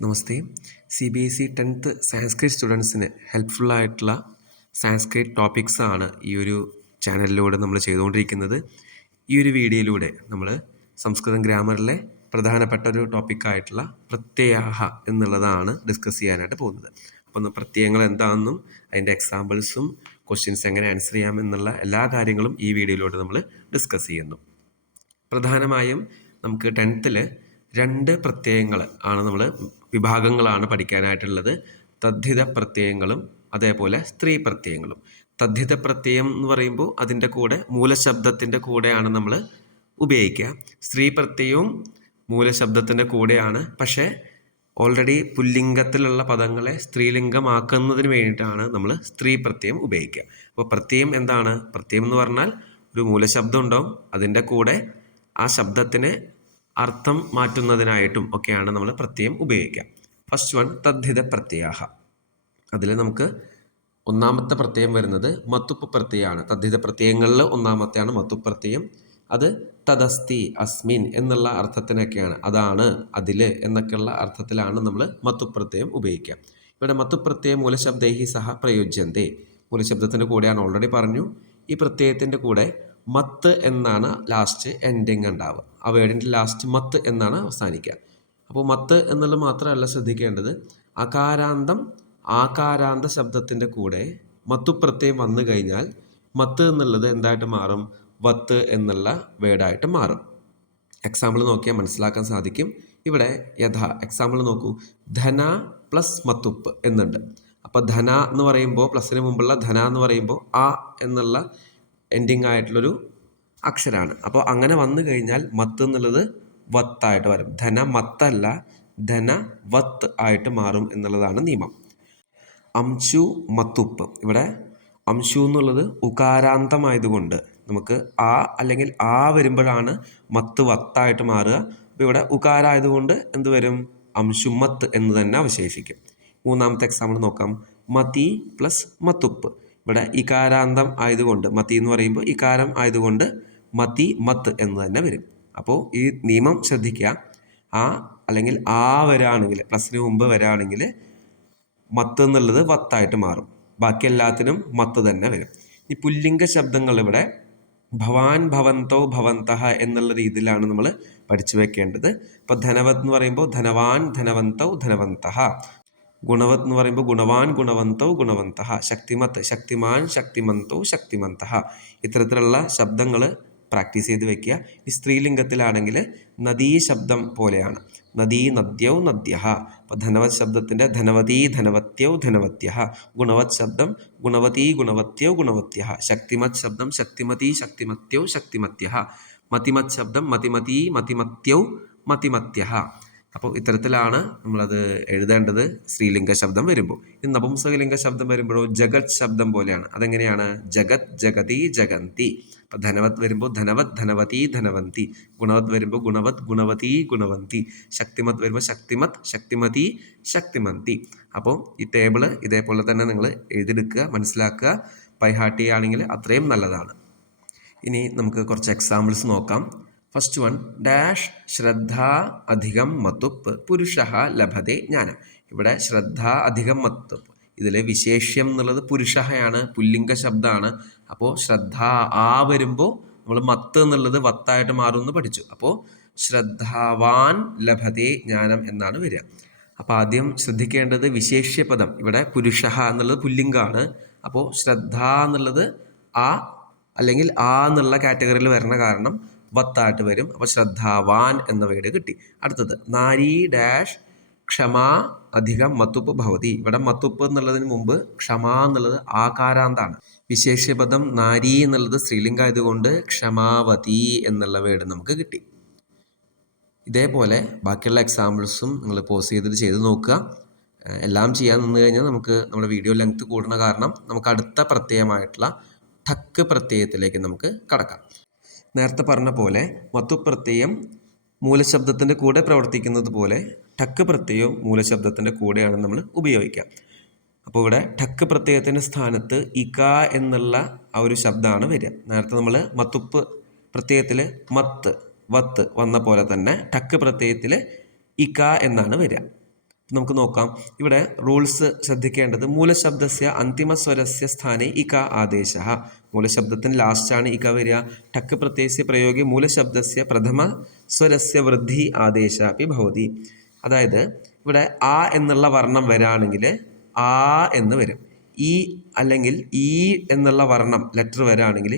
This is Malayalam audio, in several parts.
നമസ്തേ. CBSE 10th സാൻസ്ക്രിറ്റ് സ്റ്റുഡൻസിന് ഹെൽപ്ഫുള്ളായിട്ടുള്ള സാൻസ്ക്രിറ്റ് ടോപ്പിക്സാണ് ഈ ഒരു ചാനലിലൂടെ നമ്മൾ ചെയ്തുകൊണ്ടിരിക്കുന്നത്. ഈ ഒരു വീഡിയോയിലൂടെ നമ്മൾ സംസ്കൃതം ഗ്രാമറിലെ പ്രധാനപ്പെട്ട ഒരു ടോപ്പിക്കായിട്ടുള്ള പ്രത്യയാഹ എന്നുള്ളതാണ് ഡിസ്കസ് ചെയ്യാനായിട്ട് പോകുന്നത്. അപ്പോൾ പ്രത്യയങ്ങൾ എന്താണെന്നും അതിൻ്റെ എക്സാമ്പിൾസും ക്വസ്റ്റ്യൻസ് എങ്ങനെ ആൻസർ ചെയ്യാമെന്നുള്ള എല്ലാ കാര്യങ്ങളും ഈ വീഡിയോയിലൂടെ നമ്മൾ ഡിസ്കസ് ചെയ്യുന്നു. പ്രധാനമായും നമുക്ക് 10th 2 പ്രത്യയങ്ങൾ ആണ് നമ്മൾ വിഭാഗങ്ങളാണ് പഠിക്കാനായിട്ടുള്ളത്. തദ്ധിത പ്രത്യയങ്ങളും അതേപോലെ സ്ത്രീ പ്രത്യയങ്ങളും. തദ്ധിത പ്രത്യയം എന്ന് പറയുമ്പോൾ അതിൻ്റെ കൂടെ മൂലശബ്ദത്തിൻ്റെ കൂടെയാണ് നമ്മൾ ഉപയോഗിക്കുക. സ്ത്രീ പ്രത്യയവും മൂലശബ്ദത്തിൻ്റെ കൂടെയാണ്. പക്ഷേ ഓൾറെഡി പുല്ലിംഗത്തിലുള്ള പദങ്ങളെ സ്ത്രീലിംഗമാക്കുന്നതിന് വേണ്ടിയിട്ടാണ് നമ്മൾ സ്ത്രീ പ്രത്യയം ഉപയോഗിക്കുക. അപ്പോൾ പ്രത്യയം എന്താണ്? പ്രത്യയം എന്ന് പറഞ്ഞാൽ ഒരു മൂലശബ്ദം ഉണ്ടാവും, അതിൻ്റെ കൂടെ ആ ശബ്ദത്തിന് അർത്ഥം മാറ്റുന്നതിനായിട്ടും ഒക്കെയാണ് നമ്മൾ പ്രത്യയം ഉപയോഗിക്കുക. ഫസ്റ്റ് വൺ തദ്ധിത പ്രത്യയാഹ. അതിൽ നമുക്ക് ഒന്നാമത്തെ പ്രത്യയം വരുന്നത് മത്തുപ്പ് പ്രത്യയമാണ്. തദ്ധിത പ്രത്യയങ്ങളിൽ ഒന്നാമത്തെയാണ് മത്തുപ്പ് പ്രത്യയം. അത് തദസ്തി, അസ്മിൻ എന്നുള്ള അർത്ഥത്തിനൊക്കെയാണ്, അതാണ്, അതിൽ എന്നൊക്കെയുള്ള അർത്ഥത്തിലാണ് നമ്മൾ മത്തുപ്പ് പ്രത്യയം ഉപയോഗിക്കുക. ഇവിടെ മത്തുപ്പ് പ്രത്യയം മൂലശബ്ദേഹി സഹ പ്രയോജ്യന്തേ. മൂലശബ്ദത്തിൻ്റെ കൂടെയാണ്, ഓൾറെഡി പറഞ്ഞു. ഈ പ്രത്യയത്തിൻ്റെ കൂടെ മത്ത് എന്നാണ് ലാസ്റ്റ് എൻഡിങ് ഉണ്ടാവുക. ആ വേർഡിൻ്റെ ലാസ്റ്റ് മത്ത് എന്നാണ് അവസാനിക്കുക. അപ്പോൾ മത്ത് എന്നുള്ളത് മാത്രമല്ല ശ്രദ്ധിക്കേണ്ടത്, അകാരാന്തം ആകാരാന്ത ശബ്ദത്തിൻ്റെ കൂടെ മത്തുപ്രത്യയം വന്നു കഴിഞ്ഞാൽ മത്ത് എന്നുള്ളത് എന്തായിട്ട് മാറും? വത്ത് എന്നുള്ള വേർഡായിട്ട് മാറും. എക്സാമ്പിൾ നോക്കിയാൽ മനസ്സിലാക്കാൻ സാധിക്കും. ഇവിടെ എക്സാമ്പിൾ നോക്കൂ. ധന പ്ലസ് മത്തുപ്പ് എന്നുണ്ട്. അപ്പോൾ ധന എന്ന് പറയുമ്പോൾ പ്ലസിന് മുമ്പുള്ള ധന എന്ന് പറയുമ്പോൾ ആ എന്നുള്ള എൻഡിങ് ആയിട്ടുള്ളൊരു അക്ഷരമാണ്. അപ്പോൾ അങ്ങനെ വന്നു കഴിഞ്ഞാൽ മത്ത് എന്നുള്ളത് വത്തായിട്ട് വരും. ധന മത്തല്ല, ധന വത്ത് ആയിട്ട് മാറും എന്നുള്ളതാണ് നിയമം. അംശു മത്തുപ്പ്. ഇവിടെ അംശു എന്നുള്ളത് ഉകാരാന്തമായതുകൊണ്ട് നമുക്ക് ആ അല്ലെങ്കിൽ ആ വരുമ്പോഴാണ് മത്ത് വത്തായിട്ട് മാറുക. അപ്പോൾ ഇവിടെ ഉകാരായതുകൊണ്ട് എന്ത് വരും? അംശുമത്ത് എന്ന് തന്നെ അവശേഷിക്കും. മൂന്നാമത്തെ എക്സാമ്പിൾ നോക്കാം. മതി പ്ലസ് മത്തുപ്പ്. ഇവിടെ ഇകാരാന്തം ആയതുകൊണ്ട്, മതി എന്ന് പറയുമ്പോൾ ഇകാരം ആയതുകൊണ്ട് മതി മത്ത് എന്ന് തന്നെ വരും. അപ്പോൾ ഈ നിയമം ശ്രദ്ധിക്കുക. ആ അല്ലെങ്കിൽ ആ വരാണെങ്കിൽ, പ്ലസിന് മുമ്പ് വരാണെങ്കിൽ മത്ത് എന്നുള്ളത് വത്തായിട്ട് മാറും. ബാക്കി എല്ലാത്തിനും മത്ത് തന്നെ വരും. ഈ പുല്ലിംഗ ശബ്ദങ്ങൾ ഇവിടെ ഭവാൻ, ഭവന്തോ, ഭവന്തഹ എന്നുള്ള രീതിയിലാണ് നമ്മൾ പഠിച്ചു വെക്കേണ്ടത്. ഇപ്പോൾ ധനവത് എന്ന് പറയുമ്പോൾ ധനവാൻ, ധനവന്തോ, ധനവന്തഹ. ഗുണവത് എന്ന് പറയുമ്പോൾ ഗുണവാൻ, ഗുണവന്തോ, ഗുണവന്തഹ. ശക്തിമത്ത്, ശക്തിമാൻ, ശക്തിമന്തോ, ശക്തിമന്തഹ. ഇത്തരത്തിലുള്ള ശബ്ദങ്ങൾ പ്രാക്ടീസ് ചെയ്ത് വെക്കുക. ഈ സ്ത്രീലിംഗത്തിലാണെങ്കിൽ നദീ ശബ്ദം പോലെയാണ്. നദീ, നദ്യൗ, നദ്യഹ. അപ്പോൾ ധനവത് ശബ്ദത്തിൻ്റെ ധനവതീ, ധനവത്യൗ, ധനവത്യഹ. ഗുണവത് ശബ്ദം ഗുണവതീ, ഗുണവത്യൗ, ഗുണവത്യഹ. ശക്തിമത് ശബ്ദം ശക്തിമതീ, ശക്തിമത്യൗ, ശക്തിമത്യഹ. മതിമത് ശബ്ദം മതിമതീ, മതിമത്യൗ, മതിമത്യഹ. അപ്പോൾ ഇത്തരത്തിലാണ് നമ്മളത് എഴുതേണ്ടത് സ്ത്രീലിംഗ ശബ്ദം വരുമ്പോൾ. ഈ നപുംസകലിംഗ ശബ്ദം വരുമ്പോഴോ ജഗത് ശബ്ദം പോലെയാണ്. അതെങ്ങനെയാണ്? ജഗത്, ജഗതി, ജഗന്തി. അപ്പോൾ ധനവത് വരുമ്പോൾ ധനവത്, ധനവതി, ധനവന്തി. ഗുണവത് വരുമ്പോൾ ഗുണവത്, ഗുണവതി, ഗുണവന്തി. ശക്തിമത് വരുമ്പോൾ ശക്തിമത്, ശക്തിമതി, ശക്തിമന്തി. അപ്പോൾ ഈ ടേബിള് ഇതേപോലെ തന്നെ നിങ്ങൾ എഴുതിയെടുക്കുക, മനസ്സിലാക്കുക. ബൈഹാർട്ട് ചെയ്യുകയാണെങ്കിൽ അത്രയും നല്ലതാണ്. ഇനി നമുക്ക് കുറച്ച് എക്സാമ്പിൾസ് നോക്കാം. ഫസ്റ്റ് വൺ, ഡാഷ് ശ്രദ്ധ അധികം മത്തുപ്പ് പുരുഷഃ ലഭതേ ജ്ഞാനം. ഇവിടെ ശ്രദ്ധ അധികം മത്തുപ്പ്, ഇതിൽ വിശേഷ്യം എന്നുള്ളത് പുരുഷയാണ്, പുല്ലിംഗ ശബ്ദമാണ്. അപ്പോൾ ശ്രദ്ധ ആ വരുമ്പോൾ നമ്മൾ മത്ത് എന്നുള്ളത് വത്തായിട്ട് മാറുമെന്ന് പഠിച്ചു. അപ്പോൾ ശ്രദ്ധാവാൻ ലഭതേ ജ്ഞാനം എന്നാണ് വരിക. അപ്പോൾ ആദ്യം ശ്രദ്ധിക്കേണ്ടത് വിശേഷ്യപദം. ഇവിടെ പുരുഷഃ എന്നുള്ളത് പുല്ലിംഗമാണ്. അപ്പോൾ ശ്രദ്ധ എന്നുള്ളത് ആ അല്ലെങ്കിൽ ആ എന്നുള്ള കാറ്റഗറിയിൽ വരുന്ന കാരണം വത്തായിട്ട് വരും. അപ്പോൾ ശ്രദ്ധാവാൻ എന്ന വേർഡ് കിട്ടി. അടുത്തത് നാരീ ഡാഷ് ക്ഷമാ അധികം മത്തുപ്പ് ഭവതി. ഇവിടെ മത്തുപ്പ് എന്നുള്ളതിന് മുമ്പ് ക്ഷമ എന്നുള്ളത് ആകാരാന്താണ്. വിശേഷ്യപദം നാരി എന്നുള്ളത് സ്ത്രീലിംഗം ആയതുകൊണ്ട് ക്ഷമാവതി എന്നുള്ള വേർഡ് നമുക്ക് കിട്ടി. ഇതേപോലെ ബാക്കിയുള്ള എക്സാമ്പിൾസും നിങ്ങൾ പോസ് ചെയ്ത് നോക്കുക. എല്ലാം ചെയ്യാൻ നിന്ന് കഴിഞ്ഞാൽ നമുക്ക് നമ്മുടെ വീഡിയോ ലെങ്ത് കൂടുന്ന കാരണം നമുക്ക് അടുത്ത പ്രത്യയമായിട്ടുള്ള ഠക്ക് പ്രത്യയത്തിലേക്ക് നമുക്ക് കടക്കാം. നേരത്തെ പറഞ്ഞ പോലെ മത്തുപ്രത്യയം മൂലശബ്ദത്തിൻ്റെ കൂടെ പ്രവർത്തിക്കുന്നത് പോലെ ഠക്ക് പ്രത്യയവും മൂലശബ്ദത്തിൻ്റെ കൂടെയാണ് നമ്മൾ ഉപയോഗിക്കുക. അപ്പോൾ ഇവിടെ ഠക്ക് പ്രത്യയത്തിൻ്റെ സ്ഥാനത്ത് ഇക എന്നുള്ള ആ ഒരു ശബ്ദമാണ് വരിക. നേരത്തെ നമ്മൾ മത്തുപ്പ് പ്രത്യയത്തിൽ മത്ത്, വത്ത് വന്ന പോലെ തന്നെ ഠക്ക് പ്രത്യയത്തിൽ ഇക എന്നാണ് വരിക. നമുക്ക് നോക്കാം. ഇവിടെ റൂൾസ് ശ്രദ്ധിക്കേണ്ടത് മൂലശബ്ദസ്യ അന്തിമസ്വരസ്യ സ്ഥാനെ ഇക ആദേശ. മൂലശബ്ദത്തിന് ലാസ്റ്റാണ് ഇക വരിക. ടക്ക് പ്രത്യയസ്യ പ്രയോഗി മൂലശബ്ദസ്യ പ്രഥമ സ്വരസ്യ വൃദ്ധി ആദേശ അപ്പി ഭവതി. അതായത് ഇവിടെ ആ എന്നുള്ള വർണ്ണം വരാണെങ്കിൽ ആ എന്ന് വരും. ഈ അല്ലെങ്കിൽ ഈ എന്നുള്ള വർണ്ണം ലെറ്റർ വരാണെങ്കിൽ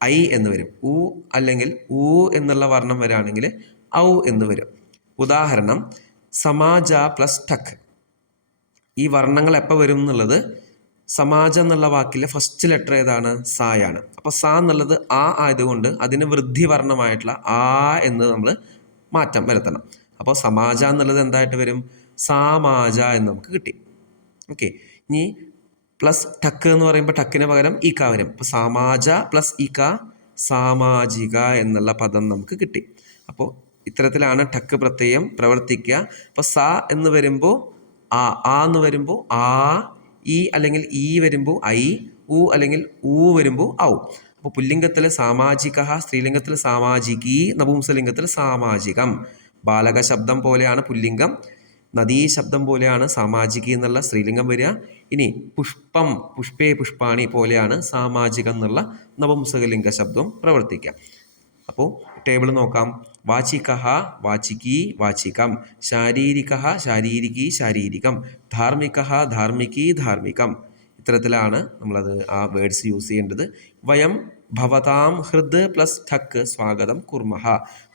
ഐ എന്ന് വരും. ഉ അല്ലെങ്കിൽ ഊ എന്നുള്ള വർണ്ണം വരാണെങ്കിൽ ഔ എന്ന് വരും. ഉദാഹരണം സമാജ പ്ലസ് ടക്ക്. ഈ വർണ്ണങ്ങൾ എപ്പോൾ വരും എന്നുള്ളത് സമാജ എന്നുള്ള വാക്കിലെ ഫസ്റ്റ് ലെറ്റർ ഏതാണ്? സായാണ്. അപ്പോൾ സാ എന്നുള്ളത് ആ ആയതുകൊണ്ട് അതിന് വൃദ്ധി വർണ്ണമായിട്ടുള്ള ആ എന്ന് നമ്മൾ മാറ്റം വരുത്തണം. അപ്പോൾ സമാജ എന്നുള്ളത് എന്തായിട്ട് വരും? സാമാജ എന്ന് നമുക്ക് കിട്ടി. ഓക്കെ. ഇനി പ്ലസ് ടക്ക് എന്ന് പറയുമ്പോൾ ടക്കിന് പകരം ഇക വരും. അപ്പോൾ സാമാജ പ്ലസ് ഇക സാമാജിക എന്നുള്ള പദം നമുക്ക് കിട്ടി. അപ്പോൾ ഇത്തരത്തിലാണ് ടക്ക് പ്രത്യയം പ്രവർത്തിക്കുക. അപ്പോൾ സ എന്ന് വരുമ്പോൾ ആ എന്ന് വരുമ്പോൾ ആ, ഈ അല്ലെങ്കിൽ ഈ വരുമ്പോൾ ഐ, ഉ അല്ലെങ്കിൽ ഊ വരുമ്പോൾ ഔ. അപ്പോൾ പുല്ലിംഗത്തിൽ സാമാജിക, സ്ത്രീലിംഗത്തിൽ സാമാജികി, നപുംസലിംഗത്തിൽ സാമാജികം. ബാലക ശബ്ദം പോലെയാണ് പുല്ലിംഗം, നദീ ശബ്ദം പോലെയാണ് സാമാജികി എന്നുള്ള സ്ത്രീലിംഗം വരിക. ഇനി പുഷ്പം, പുഷ്പേ പുഷ്പാണി പോലെയാണ് സാമാജികം എന്നുള്ള നപുംസകലിംഗ ശബ്ദവും പ്രവർത്തിക്കുക. അപ്പോൾ ടേബിൾ നോക്കാം. വാചികഃ വാചികി വാചികം, ശാരീരികഃ ശാരീരികി ശാരീരികം, ധാർമ്മികഃ ധാർമ്മികി ധാർമ്മികം. ഇത്തരത്തിലാണ് നമ്മളത് ആ വേർഡ്സ് യൂസ് ചെയ്യേണ്ടത്. വയം ഭവതാം ഹൃദ് പ്ലസ് ഠക്ക് സ്വാഗതം കുർമഹ.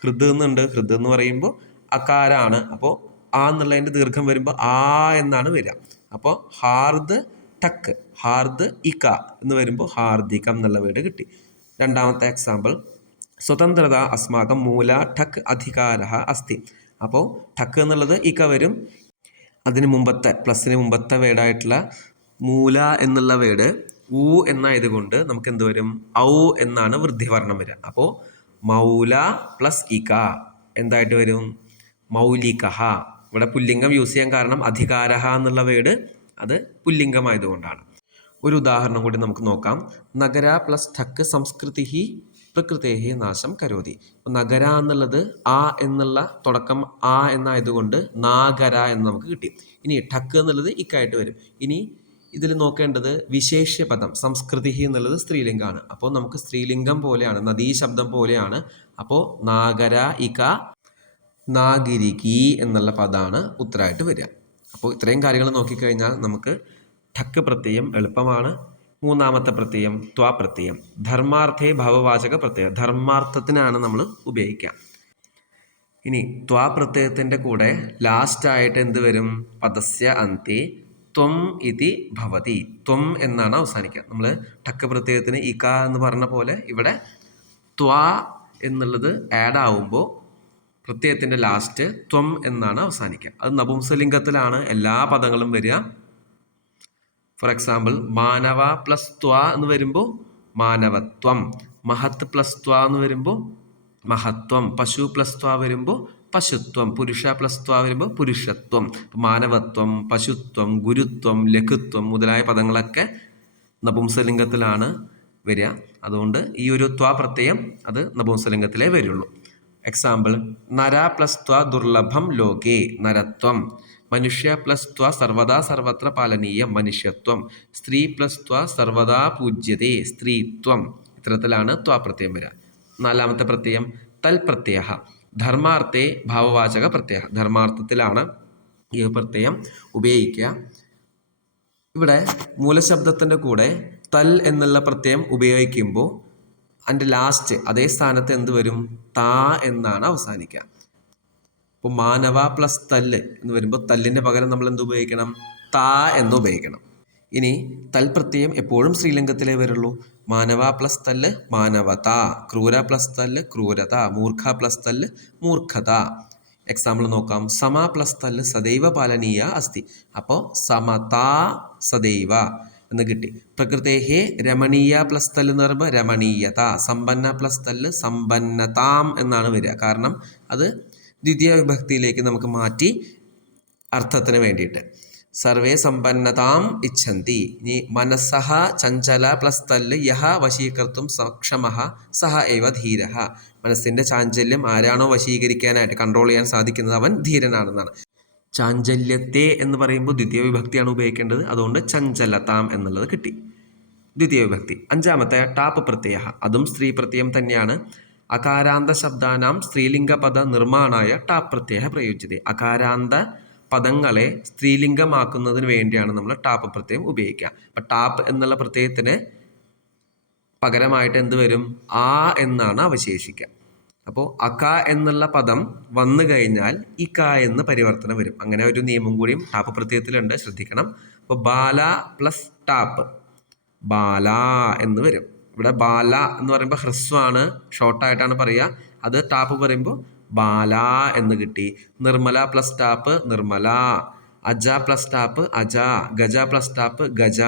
ഹൃദ് എന്നുണ്ട്. ഹൃദ് എന്ന് പറയുമ്പോൾ അകാരാണ്. അപ്പോൾ ആ എന്നുള്ളതിൻ്റെ ദീർഘം വരുമ്പോൾ ആ എന്നാണ് വരിക. അപ്പോൾ ഹാർദ് ടക്ക്, ഹാർദ് ഇക എന്ന് വരുമ്പോൾ ഹാർദികം എന്നുള്ള വേർഡ് കിട്ടി. രണ്ടാമത്തെ എക്സാമ്പിൾ സ്വതന്ത്രത അസ്മാകം മൂല ഠക്ക് അധികാര അസ്തി. അപ്പോൾ ഠക്ക് എന്നുള്ളത് ഇക വരും. അതിന് മുമ്പത്തെ പ്ലസിന് മുമ്പത്തെ വേർഡായിട്ടുള്ള മൂല എന്നുള്ള വേർഡ് ഊ എന്നായതുകൊണ്ട് നമുക്ക് എന്ത് വരും? ഔ എന്നാണ് വൃദ്ധിവർണ്ണം വരിക. അപ്പോൾ മൗല പ്ലസ് ഇക എന്തായിട്ട് വരും? മൗലികഹ. ഇവിടെ പുല്ലിംഗം യൂസ് ചെയ്യാൻ കാരണം അധികാരഹ എന്നുള്ള വേർഡ് അത് പുല്ലിംഗമായതുകൊണ്ടാണ്. ഒരു ഉദാഹരണം കൂടി നമുക്ക് നോക്കാം. നഗര പ്ലസ് ഠക്ക് സംസ്കൃതി പ്രകൃതേഹി നാശം കരോതി. നഗര എന്നുള്ളത് ആ എന്നുള്ള തുടക്കം ആ എന്നായതുകൊണ്ട് നാഗര എന്ന് നമുക്ക് കിട്ടി. ഇനി ഠക്ക് എന്നുള്ളത് ഇക്കായിട്ട് വരും. ഇനി ഇതിൽ നോക്കേണ്ടത് വിശേഷ്യപദം സംസ്കൃതി എന്നുള്ളത് സ്ത്രീലിംഗമാണ്. അപ്പോൾ നമുക്ക് സ്ത്രീലിംഗം പോലെയാണ്, നദീ ശബ്ദം പോലെയാണ്. അപ്പോൾ നാഗര ഇക നാഗിരികി എന്നുള്ള പദമാണ് ഉത്തരമായിട്ട് വരിക. അപ്പോൾ ഇത്രയും കാര്യങ്ങൾ നോക്കിക്കഴിഞ്ഞാൽ നമുക്ക് ഠക്ക് പ്രത്യയം എളുപ്പമാണ്. മൂന്നാമത്തെ പ്രത്യയം ത്വാ പ്രത്യയം. ധർമാർത്ഥേ ഭാവവാചക പ്രത്യയം, ധർമാർത്ഥത്തിനാണ് നമ്മൾ ഉപയോഗിക്കുക. ഇനി ത്വാ പ്രത്യയത്തിൻ്റെ കൂടെ ലാസ്റ്റായിട്ട് എന്ത് വരും? പദസ്യ അന്തി ത്വം ഇതി ഭവതി. ത്വം എന്നാണ് അവസാനിക്കുക. നമ്മൾ ഠക്ക് പ്രത്യയത്തിന് ഇക എന്ന് പറഞ്ഞ പോലെ ഇവിടെ ത്വാ എന്നുള്ളത് ആഡ് ആവുമ്പോൾ പ്രത്യയത്തിൻ്റെ ലാസ്റ്റ് ത്വം എന്നാണ് അവസാനിക്കുക. അത് നപുംസലിംഗത്തിലാണ് എല്ലാ പദങ്ങളും വരിക. ഫോർ എക്സാമ്പിൾ മാനവ പ്ലസ് ത്വ എന്ന് വരുമ്പോൾ മാനവത്വം, മഹത്ത് പ്ലസ് ത്വ എന്ന് വരുമ്പോൾ മഹത്വം, പശു പ്ലസ് ത്വ വരുമ്പോൾ പശുത്വം, പുരുഷ പ്ലസ് ത്വ വരുമ്പോൾ പുരുഷത്വം. മാനവത്വം, പശുത്വം, ഗുരുത്വം, ലഘുത്വം മുതലായ പദങ്ങളൊക്കെ നപുംസലിംഗത്തിലാണ് വരിക. അതുകൊണ്ട് ഈ ഒരു ത്വ പ്രത്യയം അത് നപുംസലിംഗത്തിലേ വരുള്ളൂ. എക്സാമ്പിൾ നര പ്ലസ് ത്വ ദുർലഭം ലോകേ നരത്വം, മനുഷ്യ പ്ലസ് ത്വ സർവദാ സർവത്ര പാലനീയം മനുഷ്യത്വം, സ്ത്രീ പ്ലസ് ത്വ സർവദാ പൂജ്യതേ സ്ത്രീത്വം. ഇത്തരത്തിലാണ് ത്വ പ്രത്യയം വരിക. നാലാമത്തെ പ്രത്യയം തൽ പ്രത്യയ. ധർമാർത്ഥേ ഭാവവാചക പ്രത്യയ. ധർമാർത്ഥത്തിലാണ് ഈ പ്രത്യയം ഉപയോഗിക്കുക. ഇവിടെ മൂലശബ്ദത്തിൻ്റെ കൂടെ തൽ എന്നുള്ള പ്രത്യയം ഉപയോഗിക്കുമ്പോൾ അതിൻ്റെ ലാസ്റ്റ് അതേ സ്ഥാനത്ത് എന്ത് വരും? താ എന്നാണ് അവസാനിക്കുക. ഇപ്പോൾ മാനവ പ്ലസ് തല്ല് എന്ന് വരുമ്പോൾ തല്ലിൻ്റെ പകരം നമ്മൾ എന്ത് ഉപയോഗിക്കണം? താ എന്ന് ഉപയോഗിക്കണം. ഇനി തൽപ്രത്യയം എപ്പോഴും ശ്രീലിംഗത്തിലേ വരുള്ളൂ. മാനവ പ്ലസ് തല്ല് മാനവത, ക്രൂര പ്ലസ് തല്ല് ക്രൂരത, മൂർഖ പ്ലസ് തല്ല് മൂർഖത. എക്സാമ്പിൾ നോക്കാം. സമ പ്ലസ് തല്ല് സദൈവ പാലനീയ അസ്തി. അപ്പോൾ സമത സദൈവ എന്ന് കിട്ടി. പ്രകൃതേഹേ രമണീയ പ്ലസ് തല്ല് എന്ന് പറയുമ്പോൾ രമണീയത, സമ്പന്ന പ്ലസ് തല്ല് സമ്പന്നതാം എന്നാണ് വരിക. കാരണം അത് ദ്വിതീയ വിഭക്തിയിലേക്ക് നമുക്ക് മാറ്റി അർത്ഥത്തിന് വേണ്ടിയിട്ട്. സർവേ സമ്പന്നതാം ഇച്ഛന്തി. ഇനി മനസ്സഹ ചഞ്ചല പ്ലസ് തല്ല് യഹ വശീകർത്തും സക്ഷമഃ സഹ ഏവ ധീരഃ. മനസ്സിൻ്റെ ചാഞ്ചല്യം ആരാണോ വശീകരിക്കാനായിട്ട് കൺട്രോൾ ചെയ്യാൻ സാധിക്കുന്നത് അവൻ ധീരനാണെന്നാണ്. ചാഞ്ചല്യത്തെ എന്ന് പറയുമ്പോൾ ദ്വിതീയ വിഭക്തിയാണ് ഉപയോഗിക്കേണ്ടത്. അതുകൊണ്ട് ചഞ്ചലതാം എന്നുള്ളത് കിട്ടി, ദ്വിതീയ വിഭക്തി. അഞ്ചാമത്തെ ടാപ്പ് പ്രത്യയ, അതും സ്ത്രീ പ്രത്യയം തന്നെയാണ്. അകാരാന്ത ശബ്ദാനാം സ്ത്രീലിംഗപദ നിർമ്മാണായ ടാപ്പ് പ്രത്യയ പ്രയോജ്യത. അകാരാന്ത പദങ്ങളെ സ്ത്രീലിംഗമാക്കുന്നതിന് വേണ്ടിയാണ് നമ്മൾ ടാപ്പ് പ്രത്യയം ഉപയോഗിക്കുക. അപ്പം ടാപ്പ് എന്നുള്ള പ്രത്യയത്തിന് പകരമായിട്ട് എന്ത് വരും? ആ എന്നാണ് അവശേഷിക്കുക. അപ്പോൾ അക എന്നുള്ള പദം വന്നു കഴിഞ്ഞാൽ ഇക എന്ന് പരിവർത്തനം വരും. അങ്ങനെ ഒരു നിയമം കൂടിയും ടാപ്പ് പ്രത്യയത്തിലുണ്ട്, ശ്രദ്ധിക്കണം. അപ്പോൾ ബാല പ്ലസ് ടാപ്പ്, ബാല എന്ന് വരും. ഇവിടെ ബാല എന്ന് പറയുമ്പോൾ ഹ്രസ്വമാണ്, ഷോർട്ടായിട്ടാണ് പറയുക. അത് ടാപ്പ് പറയുമ്പോൾ ബാല എന്ന് കിട്ടി. നിർമ്മല പ്ലസ് ടാപ്പ് നിർമ്മല, അജ പ്ലസ് ടാപ്പ് അജ, ഗജ പ്ലസ് ടാപ്പ് ഗജ,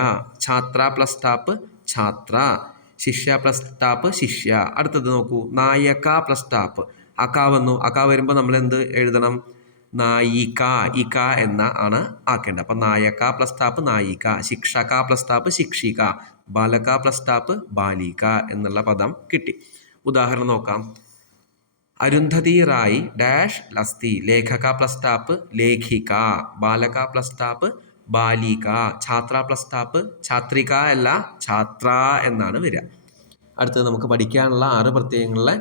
ഛാത്ര പ്ലസ് ടാപ്പ് ഛാത്ര, ശിഷ്യ പ്ലസ് ടാപ്പ് ശിഷ്യ. അടുത്തത് നോക്കൂ, നായക പ്ലസ് ടാപ്പ്. അക വന്നു, അക വരുമ്പോൾ നമ്മൾ എന്ത് എഴുതണം? നായിക, ഇക എന്ന ആണ് ആക്കേണ്ടത്. അപ്പം നായക പ്ലസ് ടാപ്പ് നായിക, ശിക്ഷക പ്ലസ് ടാപ്പ് ശിക്ഷിക, ബാലക പ്ലസ് ടാപ്പ് ബാലിക എന്നുള്ള പദം കിട്ടി. ഉദാഹരണം നോക്കാം. അരുന്ധതി റായി ഡാഷ് ലസ്തി, ലേഖക പ്ലസ് ടാപ്പ് ലേഖിക, ബാലക പ്ലസ് ടാപ്പ് ബാലിക, ഛാത്ര പ്ലസ് ടാപ്പ് ഛാത്രിക അല്ല ഛാത്ര എന്നാണ് വരിക. അടുത്തത് നമുക്ക് പഠിക്കാനുള്ള 6 പ്രത്യയങ്ങളിലെ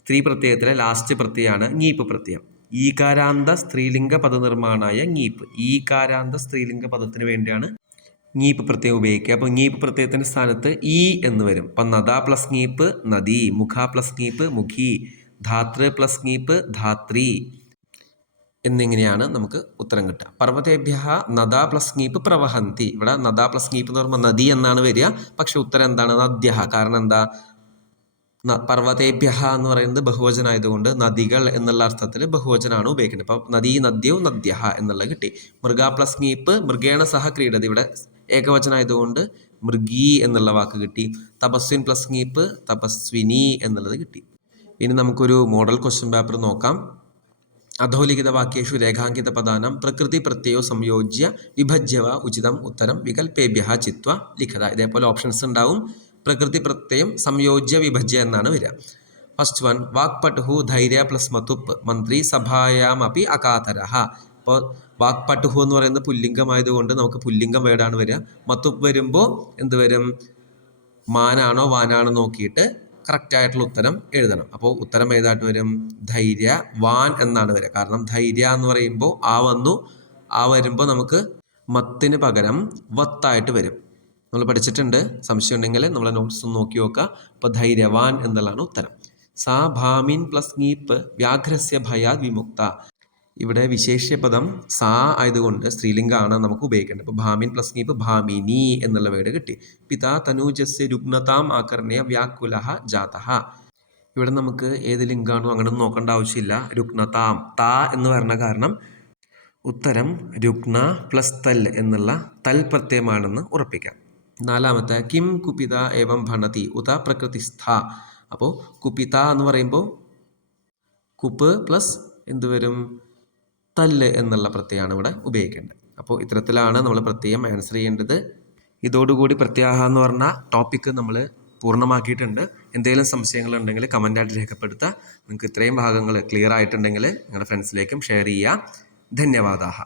സ്ത്രീ പ്രത്യയത്തിലെ ലാസ്റ്റ് പ്രത്യയമാണ് ഞീപ്പ് പ്രത്യയം. ഈകാരാന്ത സ്ത്രീലിംഗ പദനിർമ്മാണായ ഞീപ്പ്. ഈകാരാന്ത സ്ത്രീലിംഗ പദത്തിന് വേണ്ടിയാണ് ഞീപ്പ് പ്രത്യയം ഉപയോഗിക്കുക. അപ്പോൾ ഞീപ്പ് പ്രത്യയത്തിൻ്റെ സ്ഥാനത്ത് ഈ എന്ന് വരും. അപ്പം നദ പ്ലസ് ഞീപ്പ് നദി, മുഖ പ്ലസ് ഞീപ്പ് മുഖി, ധാതൃ പ്ലസ് ഞീപ്പ് ധാത്രി എന്നിങ്ങനെയാണ് നമുക്ക് ഉത്തരം കിട്ടുക. പർവ്വതേഭ്യ നദ പ്ലസ് ഞീപ്പ് പ്രവഹന്തി. ഇവിടെ നദ പ്ലസ് ഞീപ്പ് എന്ന് പറയുമ്പോൾ നദി എന്നാണ് വരിക, പക്ഷെ ഉത്തരം എന്താണ്? നദ്യ. കാരണം എന്താ? പർവ്വതേഭ്യ എന്ന് പറയുന്നത് ബഹുവചനായതുകൊണ്ട് നദികൾ എന്നുള്ള അർത്ഥത്തിൽ ബഹുവചനാണ് ഉപയോഗിക്കുന്നത്. അപ്പം നദീ നദ്യവും നദ്യ എന്നുള്ളത് കിട്ടി. മൃഗ പ്ലസ് ഞീപ്പ് മൃഗേണ സഹ ക്രീഡതി. ഇവിടെ ഏകവചനായതുകൊണ്ട് മൃഗീ എന്നുള്ള വാക്ക് കിട്ടി. തപസ്വിൻ പ്ലസ് ഞീപ്പ് തപസ്വിനി എന്നുള്ളത് കിട്ടി. ഇനി നമുക്കൊരു മോഡൽ ക്വസ്റ്റ്യൻ പേപ്പർ നോക്കാം. അധോലിഖിത വാക്യേഷു രേഖാങ്കിത പദാനാം പ്രകൃതി പ്രത്യയോ സംയോജ്യ വിഭജ്യവ ഉചിതം ഉത്തരം വികൽപേഭ്യ ചിത്വ ലിഖിത. ഇതേപോലെ ഓപ്ഷൻസ് ഉണ്ടാവും. പ്രകൃതി പ്രത്യയം സംയോജ്യ വിഭജ്യ എന്നാണ് വരിക. ഫസ്റ്റ് വൺ, വാക്പട്ടുഹു ധൈര്യ പ്ലസ് മതുപ്പ് മന്ത്രി സഭായാമപി അകാതരഹ. അപ്പോൾ വാക്പട്ടുഹു എന്ന് പറയുന്നത് പുല്ലിംഗമായതുകൊണ്ട് നമുക്ക് പുല്ലിംഗം വേർഡാണ് വരിക. മതുപ്പ് വരുമ്പോൾ എന്ത് വരും? മാനാണോ വാനാണോ നോക്കിയിട്ട് കറക്റ്റായിട്ടുള്ള ഉത്തരം എഴുതണം. അപ്പോൾ ഉത്തരം ഏതായിട്ട് വരും? ധൈര്യ വാൻ എന്നാണ് വരിക. കാരണം ധൈര്യ എന്ന് പറയുമ്പോൾ ആ വന്നു, ആ വരുമ്പോൾ നമുക്ക് മത്തിന് പകരം വത്തായിട്ട് വരും. നമ്മൾ പഠിച്ചിട്ടുണ്ട്. സംശയം ഉണ്ടെങ്കിൽ നമ്മളെ നോട്ട്സ് ഒന്ന് നോക്കി നോക്കുക. അപ്പോൾ ധൈര്യവാൻ എന്നുള്ളതാണ് ഉത്തരം. സാ ഭാമിൻ പ്ലസ് നീപ്പ് വ്യാഘ്രസ്യ ഭയാത് വിമുക്ത. ഇവിടെ വിശേഷ്യപദം സാ ആയതുകൊണ്ട് സ്ത്രീലിംഗമാണ് നമുക്ക് ഉപയോഗിക്കേണ്ടത്. അപ്പോൾ ഭാമിൻ പ്ലസ് നീപ്പ് ഭാമിനി എന്നുള്ള വേർഡ് കിട്ടി. പിതാ തനൂജസ്യ രുഗ്നതാം ആകർണ്യ വ്യാകുലഃ ജാതഃ. ഇവിടെ നമുക്ക് ഏത് ലിംഗാണോ അങ്ങനെ നോക്കേണ്ട ആവശ്യമില്ല. രുഗ്നതാം താ എന്ന് പറഞ്ഞ കാരണം ഉത്തരം രുഗ്ന പ്ലസ് തൽ എന്നുള്ള തൽ പ്രത്യയമാണെന്ന് ഉറപ്പിക്കാം. നാലാമത്തെ കിം കുപിത ഏവം ഭണതി ഉത പ്രകൃതിസ്ഥ. അപ്പോൾ കുപിത എന്ന് പറയുമ്പോൾ കുപ്പ് പ്ലസ് എന്ത് വരും? തല്ല് എന്നുള്ള പ്രത്യയമാണ് ഇവിടെ ഉപയോഗിക്കേണ്ടത്. അപ്പോൾ ഇത്തരത്തിലാണ് നമ്മൾ പ്രത്യയം ആൻസർ ചെയ്യേണ്ടത്. ഇതോടുകൂടി പ്രത്യാഹ എന്ന് പറഞ്ഞ ടോപ്പിക്ക് നമ്മൾ പൂർണ്ണമാക്കിയിട്ടുണ്ട്. എന്തെങ്കിലും സംശയങ്ങളുണ്ടെങ്കിൽ കമൻ്റായിട്ട് രേഖപ്പെടുത്തുക. നിങ്ങൾക്ക് ഇത്രയും ഭാഗങ്ങൾ ക്ലിയർ ആയിട്ടുണ്ടെങ്കിൽ നിങ്ങളുടെ ഫ്രണ്ട്സിലേക്കും ഷെയർ ചെയ്യുക. ധന്യവാദാഹ.